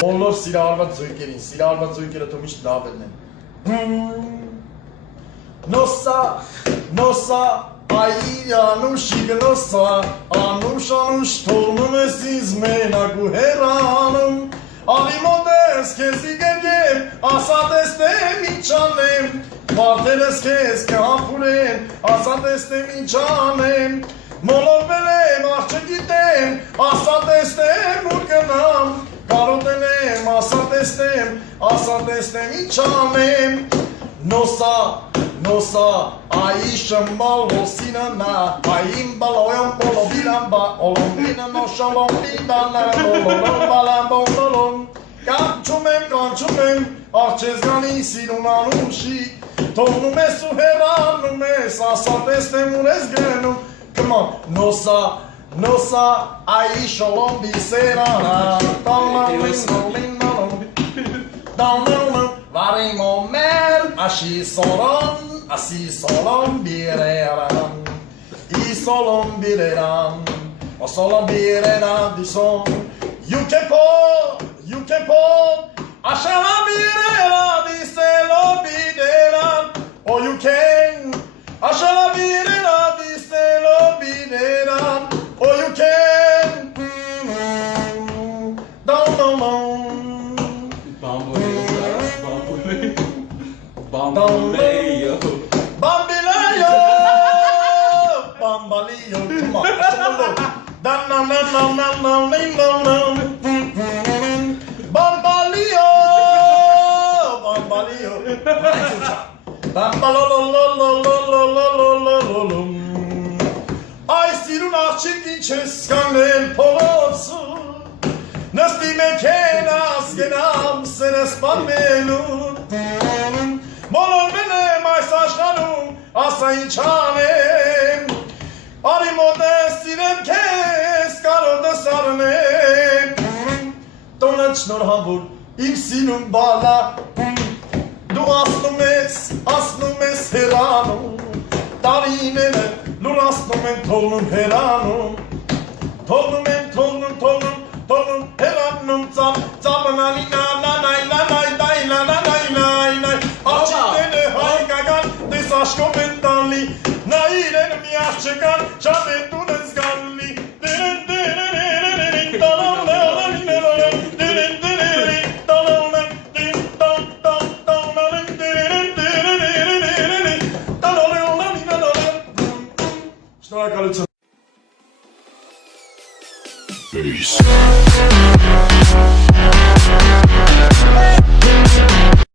Բոլոր սիրահարված զույգերին, սիրահարված զույգերը թող միշտ լավերն են։ Նոսա, այ անուշի գնոսա, անուշ թողնում ես ինձ մենակ ու հեռանում, ալի մոտես քեզի գերգեմ, ասա տեսնեմ ինչ անեմ, մարդերս քեզ կհամբուրեն, ասա տեսնեմ ինչ անեմ, մոլորվել եմ, աղ չգիտեմ, ասա տեսնեմ ու գնամ, կարոտել եմ, ասա տեսնեմ ինչ անեմ, Նոսա, այ շմբալ ոսինանա, այ իմ բալոյոն պոլոբիլամբա, օլոմբինը նոշոլոմբինդանա, օլոլոմբալամբոլոլոմ, կանչում եմ, աղ չես գանի սիրուն անուշի, թողնում ես ու հեռանում ես, ասա տեսնեմ ու ես գնում, կման, Նոսա, այ շոլոմբի սերանա, տալնալին, Varim omer, así solom bireran, y solom bireran, o solom bireran dison, you can pop, ashala bireran, dise lo bireran, or you can, ashala bireran, dise lo bireran, or you can, Bambaleo, come on, Bambaleo, Ay sirun açık çeskanel polosu, Nasti mekenas genam senes pamelu. Molor benim ay saçlarım asayın çanem Ari modestinem kes karada sarnem Donaç nor hamur imsinum bala Du aslumes heranum Darinele nur aslumen tolnum heranum Tolnum heranum Zabanani na Aşkım endali, nailen mi aşçıkan, şabetunun skalli. Peace.